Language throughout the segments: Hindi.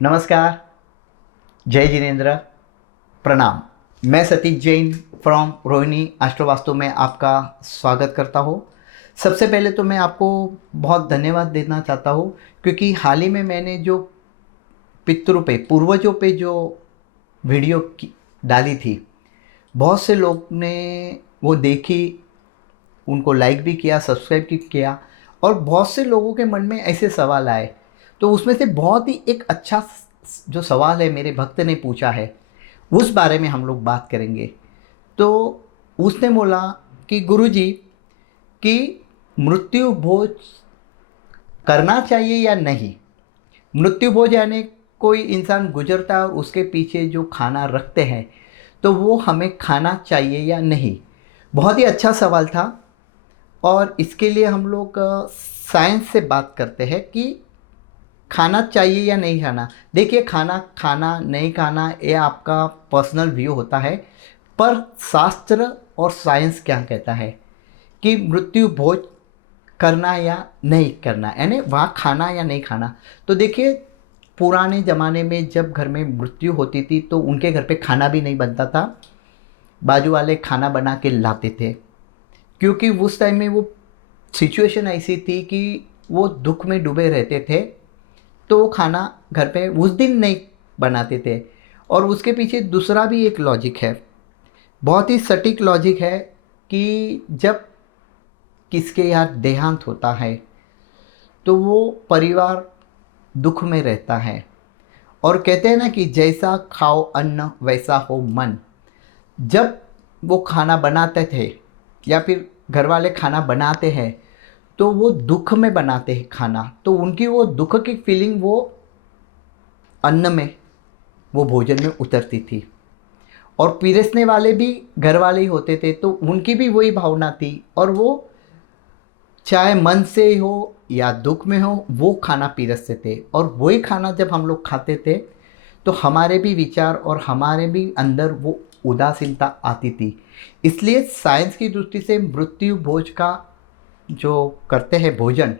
नमस्कार, जय जिनेन्द्र, प्रणाम। मैं सतीश जैन फ्रॉम रोहिणी एस्ट्रोवास्तु में आपका स्वागत करता हूँ। सबसे पहले तो मैं आपको बहुत धन्यवाद देना चाहता हूँ क्योंकि हाल ही में मैंने जो पितरों पे पूर्वजों पे जो डाली थी, बहुत से लोग ने वो देखी, उनको लाइक भी किया, सब्सक्राइब भी किया और बहुत से लोगों के मन में ऐसे सवाल आए। तो उसमें से बहुत ही एक अच्छा जो सवाल है मेरे भक्त ने पूछा है, उस बारे में हम लोग बात करेंगे। तो उसने बोला कि गुरुजी कि मृत्यु भोज करना चाहिए या नहीं। मृत्यु भोज यानी कोई इंसान गुजरता है और उसके पीछे जो खाना रखते हैं तो वो हमें खाना चाहिए या नहीं। बहुत ही अच्छा सवाल था और इसके लिए हम लोग साइंस से बात करते हैं कि खाना चाहिए या नहीं खाना। देखिए, खाना खाना नहीं खाना ये आपका पर्सनल व्यू होता है, पर शास्त्र और साइंस क्या कहता है कि मृत्यु भोज करना या नहीं करना, यानी वहाँ खाना या नहीं खाना। तो देखिए, पुराने ज़माने में जब घर में मृत्यु होती थी तो उनके घर पे खाना भी नहीं बनता था, बाजू वाले खाना बना के लाते थे, क्योंकि उस टाइम में वो सिचुएशन ऐसी थी कि वो दुख में डूबे रहते थे। तो वो खाना घर पे उस दिन नहीं बनाते थे। और उसके पीछे दूसरा भी एक लॉजिक है, बहुत ही सटीक लॉजिक है कि जब किसके यहाँ देहांत होता है तो वो परिवार दुख में रहता है। और कहते हैं ना कि जैसा खाओ अन्न वैसा हो मन। जब वो खाना बनाते थे या फिर घर वाले खाना बनाते हैं तो वो दुख में बनाते हैं खाना, तो उनकी वो दुख की फीलिंग वो अन्न में, वो भोजन में उतरती थी। और पीरसने वाले भी घर वाले ही होते थे तो उनकी भी वही भावना थी, और वो चाहे मन से ही हो या दुख में हो वो खाना पीरसते थे। और वही खाना जब हम लोग खाते थे तो हमारे भी विचार और हमारे भी अंदर वो उदासीनता आती थी। इसलिए साइंस की दृष्टि से मृत्यु भोज का जो करते हैं भोजन,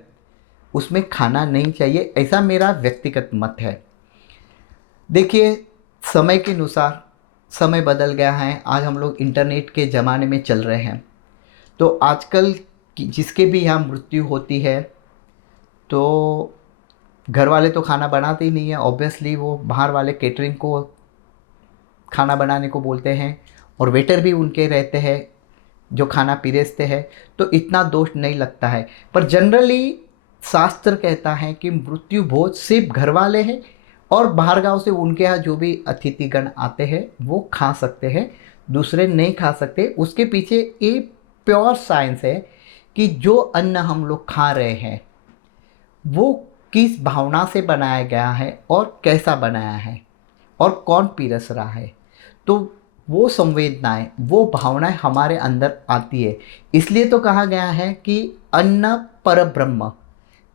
उसमें खाना नहीं चाहिए, ऐसा मेरा व्यक्तिगत मत है। देखिए, समय के अनुसार समय बदल गया है। आज हम लोग इंटरनेट के ज़माने में चल रहे हैं, तो आजकल जिसके भी यहाँ मृत्यु होती है तो घर वाले तो खाना बनाते ही नहीं है, ऑब्वियसली वो बाहर वाले केटरिंग को खाना बनाने को बोलते हैं और वेटर भी उनके रहते हैं जो खाना पीरसते हैं। तो इतना दोष नहीं लगता है, पर जनरली शास्त्र कहता है कि मृत्यु भोज सिर्फ घर वाले हैं और बाहर गांव से उनके यहाँ जो भी अतिथिगण आते हैं वो खा सकते हैं, दूसरे नहीं खा सकते। उसके पीछे एक प्योर साइंस है कि जो अन्न हम लोग खा रहे हैं वो किस भावना से बनाया गया है और कैसा बनाया है और कौन पीरस रहा है। तो वो संवेदनाएं, वो भावनाएं हमारे अंदर आती है। इसलिए तो कहा गया है कि अन्न पर ब्रह्म,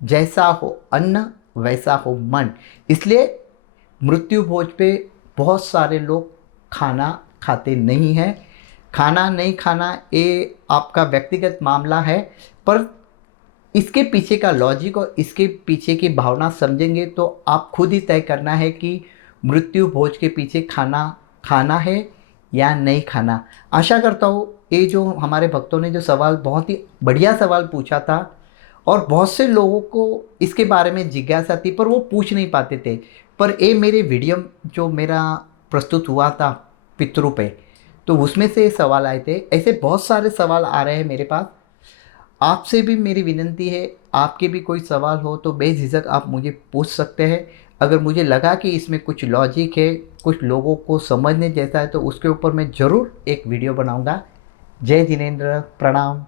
जैसा हो अन्न वैसा हो मन। इसलिए मृत्यु भोज पे बहुत सारे लोग खाना खाते नहीं हैं। खाना नहीं खाना ये आपका व्यक्तिगत मामला है, पर इसके पीछे का लॉजिक और इसके पीछे की भावना समझेंगे तो आप खुद ही तय करना है कि मृत्यु भोज के पीछे खाना खाना है या नहीं खाना। आशा करता हूँ ये जो हमारे भक्तों ने जो सवाल, बहुत ही बढ़िया सवाल पूछा था, और बहुत से लोगों को इसके बारे में जिज्ञासा थी पर वो पूछ नहीं पाते थे। पर ये मेरे वीडियो जो मेरा प्रस्तुत हुआ था पितरों पे, तो उसमें से सवाल आए थे। ऐसे बहुत सारे सवाल आ रहे हैं मेरे पास। आपसे भी मेरी विनती है, आपके भी कोई सवाल हो तो बेझिझक आप मुझे पूछ सकते हैं। अगर मुझे लगा कि इसमें कुछ लॉजिक है, कुछ लोगों को समझने जैसा है, तो उसके ऊपर मैं ज़रूर एक वीडियो बनाऊंगा। जय जिनेन्द्र, प्रणाम।